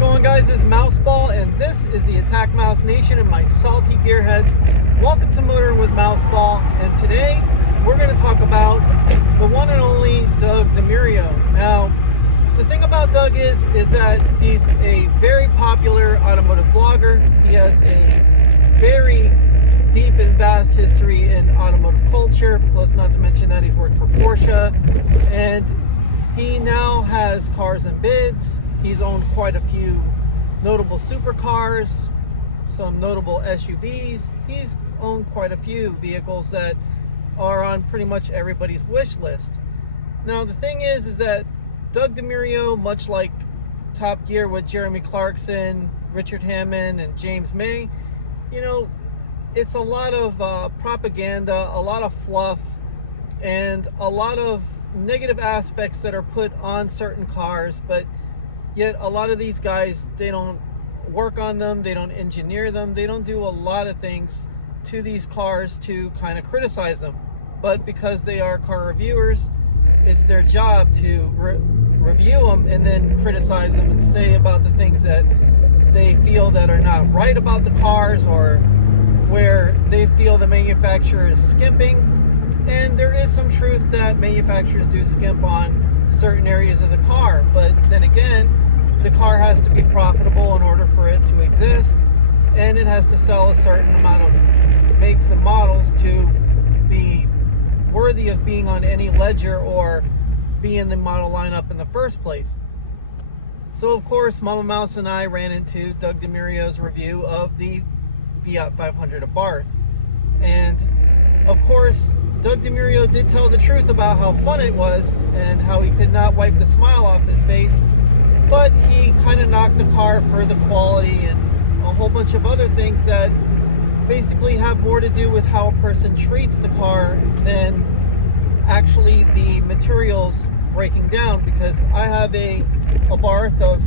going, guys? This is Mouseball, and this is the Attack Mouse Nation and my salty gearheads. Welcome to Motoring with Mouseball, and today we're going to talk about the one and only Doug DeMuro. Now, the thing about Doug is that he's a very popular automotive blogger. He has a very deep and vast history in automotive culture, plus not to mention that he's worked for Porsche, and he now has cars and bids. He's owned quite a few notable supercars, some notable SUVs. He's owned quite a few vehicles that are on pretty much everybody's wish list. Now, the thing is that Doug DeMuro, much like Top Gear with Jeremy Clarkson, Richard Hammond, and James May, you know, it's a lot of propaganda, a lot of fluff, and a lot of negative aspects that are put on certain cars, but yet a lot of these guys, they don't work on them, they don't engineer them, they don't do a lot of things to these cars to kind of criticize them. But because they are car reviewers, it's their job to review them and then criticize them and say about the things that they feel that are not right about the cars, or where they feel the manufacturer is skimping. And there is some truth that manufacturers do skimp on certain areas of the car, but then again, the car has to be profitable in order for it to exist, and it has to sell a certain amount of makes and models to be worthy of being on any ledger or be in the model lineup in the first place. So of course, Mama Mouse and I ran into Doug DeMuro's review of the Fiat 500 Abarth, and of course, Doug DeMuro did tell the truth about how fun it was and how he could not wipe the smile off his face, but he kind of knocked the car for the quality and a whole bunch of other things that basically have more to do with how a person treats the car than actually the materials breaking down. Because I have a Abarth of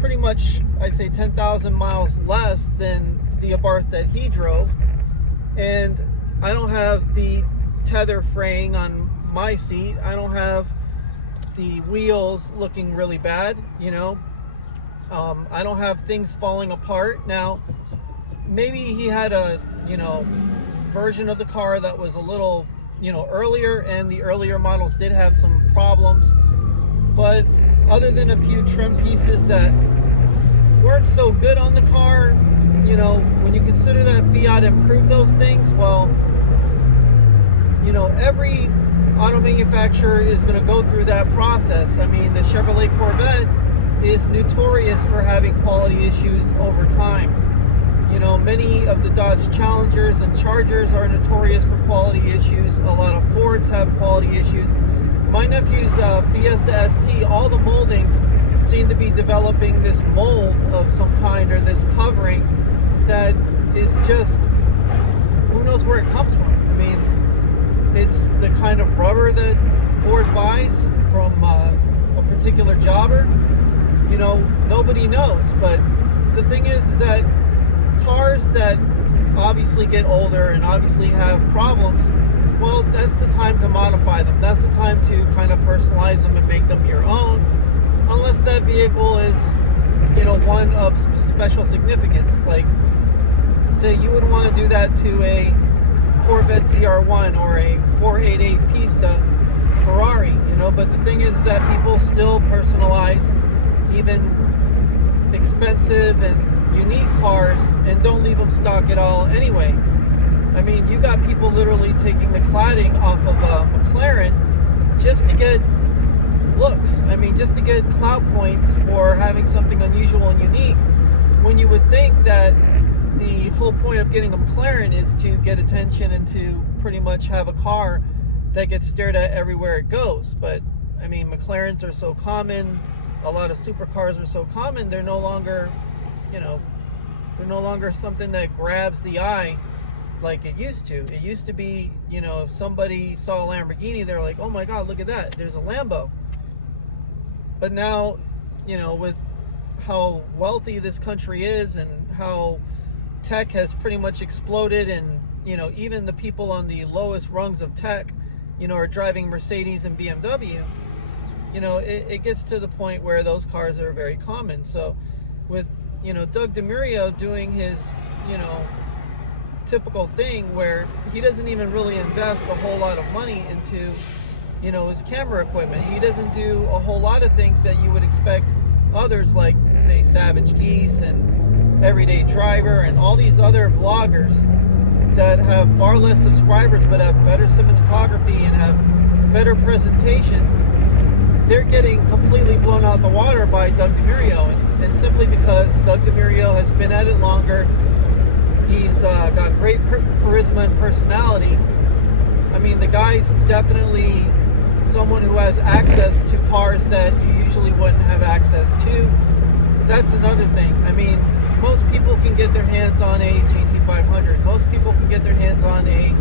pretty much, I say 10,000 miles less than the Abarth that he drove, and I don't have the tether fraying on my seat. I don't have the wheels looking really bad, you know. I don't have things falling apart. Now, maybe he had a, version of the car that was a little, earlier, and the earlier models did have some problems. But other than a few trim pieces that weren't so good on the car, when you consider that Fiat improved those things, well, every auto manufacturer is going to go through that process. I mean, the Chevrolet Corvette is notorious for having quality issues over time. Many of the Dodge Challengers and Chargers are notorious for quality issues. A lot of Fords have quality issues. My nephew's Fiesta ST, all the moldings seem to be developing this mold of some kind, or this covering that is just, who knows where it comes from. I mean, it's the kind of rubber that Ford buys from a particular jobber. Nobody knows. But the thing is that cars that obviously get older and obviously have problems, well, that's the time to modify them. That's the time to kind of personalize them and make them your own, unless that vehicle is, one of special significance. Like, say you would want to do that to a Corvette ZR1 or a 488 Pista Ferrari, but the thing is that people still personalize even expensive and unique cars and don't leave them stock at all anyway. I mean, you got people literally taking the cladding off of a McLaren just to get looks. I mean, just to get clout points for having something unusual and unique, when you would think that the whole point of getting a McLaren is to get attention and to pretty much have a car that gets stared at everywhere it goes. But I mean, McLarens are so common, a lot of supercars are so common, they're no longer, they're no longer something that grabs the eye like it used to. It used to be, if somebody saw a Lamborghini, they're like, oh my God, look at that, there's a Lambo. But now, with how wealthy this country is and how tech has pretty much exploded, and even the people on the lowest rungs of tech are driving Mercedes and BMW, it gets to the point where those cars are very common. So with, Doug DeMuro doing his, typical thing where he doesn't even really invest a whole lot of money into, his camera equipment. He doesn't do a whole lot of things that you would expect others, like, say, Savage Geese and Everyday Driver and all these other vloggers that have far less subscribers but have better cinematography and have better presentation. They're getting completely blown out the water by Doug DeMuro, and simply because Doug DeMuro has been at it longer. He's got great charisma and personality. I mean, the guy's definitely someone who has access to cars that you usually wouldn't have access to. That's another thing. I mean, most people can get their hands on a GT500. Most people can get their hands on a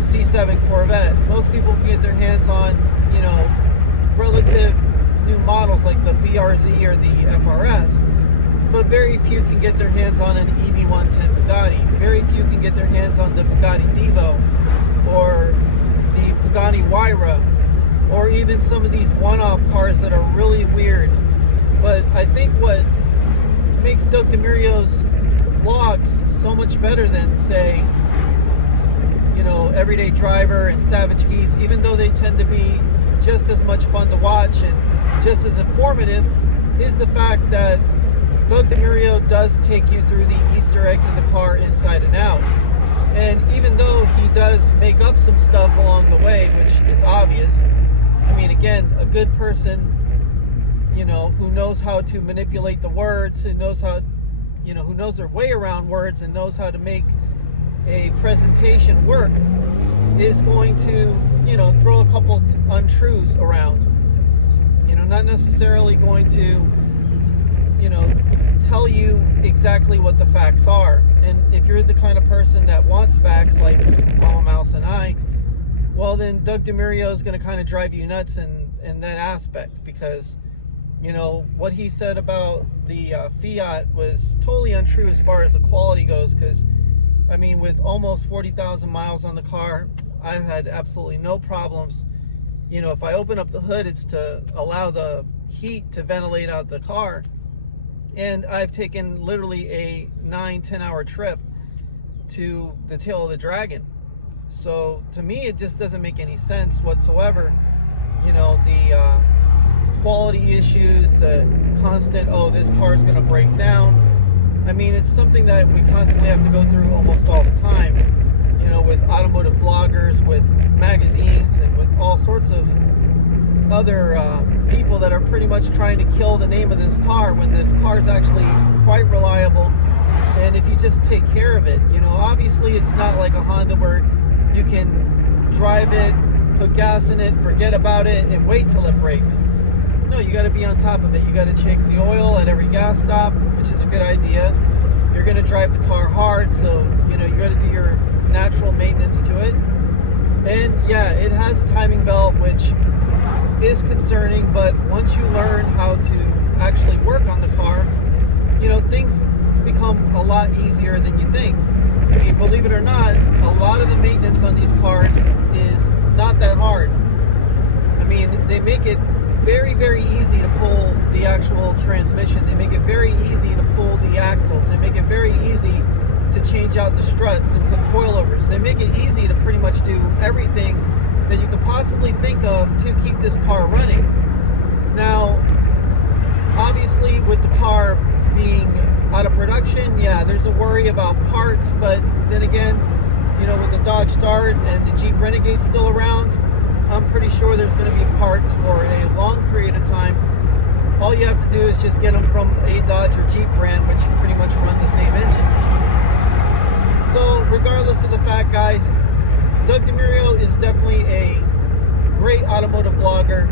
C7 Corvette. Most people can get their hands on, relative new models like the BRZ or the FRS. But very few can get their hands on an EV110 Bugatti. Very few can get their hands on the Bugatti Divo or the Pagani Huayra, or even some of these one-off cars that are really weird. But I think what makes Doug DeMuro's vlogs so much better than, say, Everyday Driver and Savage Geese, even though they tend to be just as much fun to watch and just as informative, is the fact that Doug DeMuro does take you through the Easter eggs of the car inside and out. And even though he does make up some stuff along the way, which is obvious, I mean, again, a good person, who knows how to manipulate the words, who knows how, who knows their way around words and knows how to make a presentation work, is going to, throw a couple untruths around. Not necessarily going to, tell you exactly what the facts are. And if you're the kind of person that wants facts, like Mama Mouse and I, well, then Doug DeMuro is going to kind of drive you nuts in that aspect, because, what he said about the Fiat was totally untrue as far as the quality goes, because, I mean, with almost 40,000 miles on the car, I've had absolutely no problems. If I open up the hood, it's to allow the heat to ventilate out the car. And I've taken literally a 9-10 hour trip to the tail of the Dragon. So to me, it just doesn't make any sense whatsoever. The quality issues, the constant, oh, this car is going to break down. I mean, it's something that we constantly have to go through almost all the time. With automotive bloggers, with magazines, and with all sorts of other people that are pretty much trying to kill the name of this car, when this car is actually quite reliable. And if you just take care of it, obviously it's not like a Honda where you can drive it, put gas in it, forget about it, and wait till it breaks. No, you got to be on top of it. You got to check the oil at every gas stop, which is a good idea. You're going to drive the car hard, so you got to do your natural maintenance to it. And yeah, it has a timing belt, which is concerning, but once you learn how to actually work on the car, things become a lot easier than you think. I mean, believe it or not, a lot of the maintenance on these cars is not that hard. I mean, they make it very, very easy to pull the actual transmission. They make it very easy to pull the axles. They make it very easy to change out the struts and put coilovers. They make it easy to pretty much do everything that you could possibly think of to keep this car running. Now, obviously, with the car being out of production, yeah, there's a worry about parts, but then again, with the Dodge Dart and the Jeep Renegade still around, I'm pretty sure there's going to be parts for a long period of time. All you have to do is just get them from a Dodge or Jeep brand, which pretty much run the same engine. So regardless of the fact, guys, Doug DeMuro is definitely a great automotive vlogger.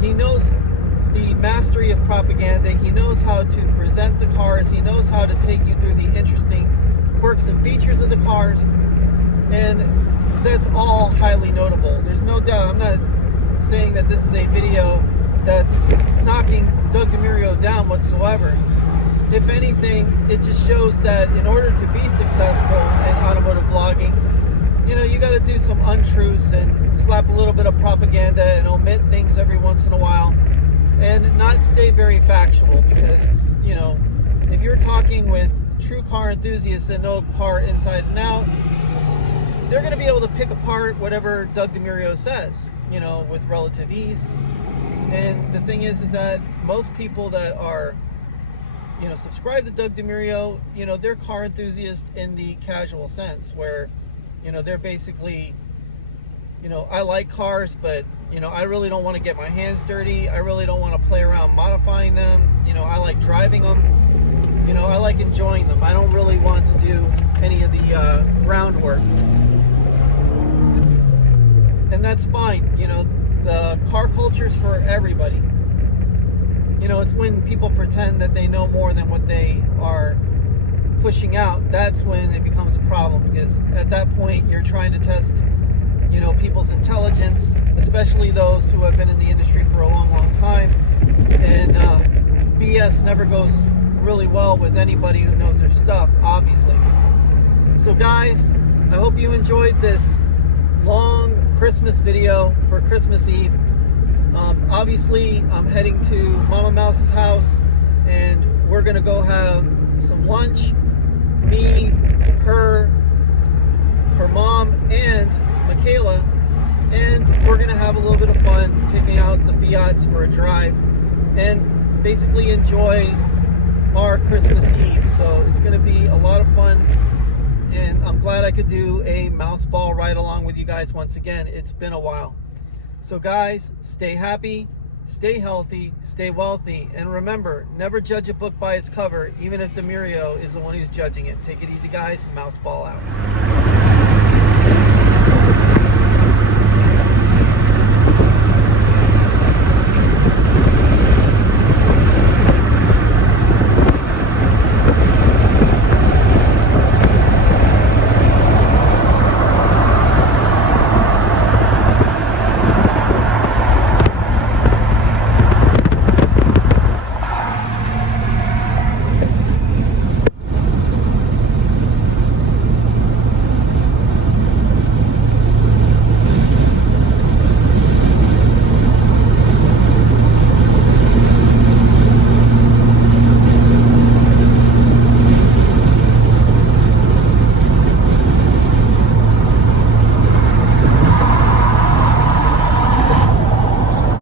He knows the mastery of propaganda. He knows how to present the cars. He knows how to take you through the interesting quirks and features of the cars. And that's all highly notable. There's no doubt. I'm not saying that this is a video that's knocking Doug DeMuro down whatsoever. If anything, it just shows that in order to be successful in automotive vlogging, you got to do some untruths and slap a little bit of propaganda and omit things every once in a while and not stay very factual, because, you know, if you're talking with true car enthusiasts that know car inside and out, they're going to be able to pick apart whatever Doug DeMuro says, you know, with relative ease. And the thing is that most people that are, you know, subscribe to Doug DeMuro, you know, they're car enthusiasts in the casual sense, where, you know, they're basically, you know, I like cars, but, you know, I really don't want to get my hands dirty. I really don't want to play around modifying them. You know, I like driving them. You know, I like enjoying them. I don't really want to do any of the groundwork. And that's fine. You know, the car culture is for everybody. You know, it's when people pretend that they know more than what they are pushing out. That's when it becomes a problem, because at that point you're trying to test, you know, people's intelligence, especially those who have been in the industry for a long, long time. And BS never goes really well with anybody who knows their stuff, obviously. So guys, I hope you enjoyed this long Christmas video for Christmas Eve. Obviously, I'm heading to Mama Mouse's house, and we're gonna go have some lunch. Me, her mom, and Michaela, and we're gonna have a little bit of fun taking out the Fiats for a drive and basically enjoy our Christmas Eve. So it's gonna be a lot of fun, and I'm glad I could do a Mouseball ride along with you guys once again. It's been a while. So guys, stay happy, stay healthy, stay wealthy, and remember, never judge a book by its cover, even if DeMuro is the one who's judging it. Take it easy, guys. Mouseball out.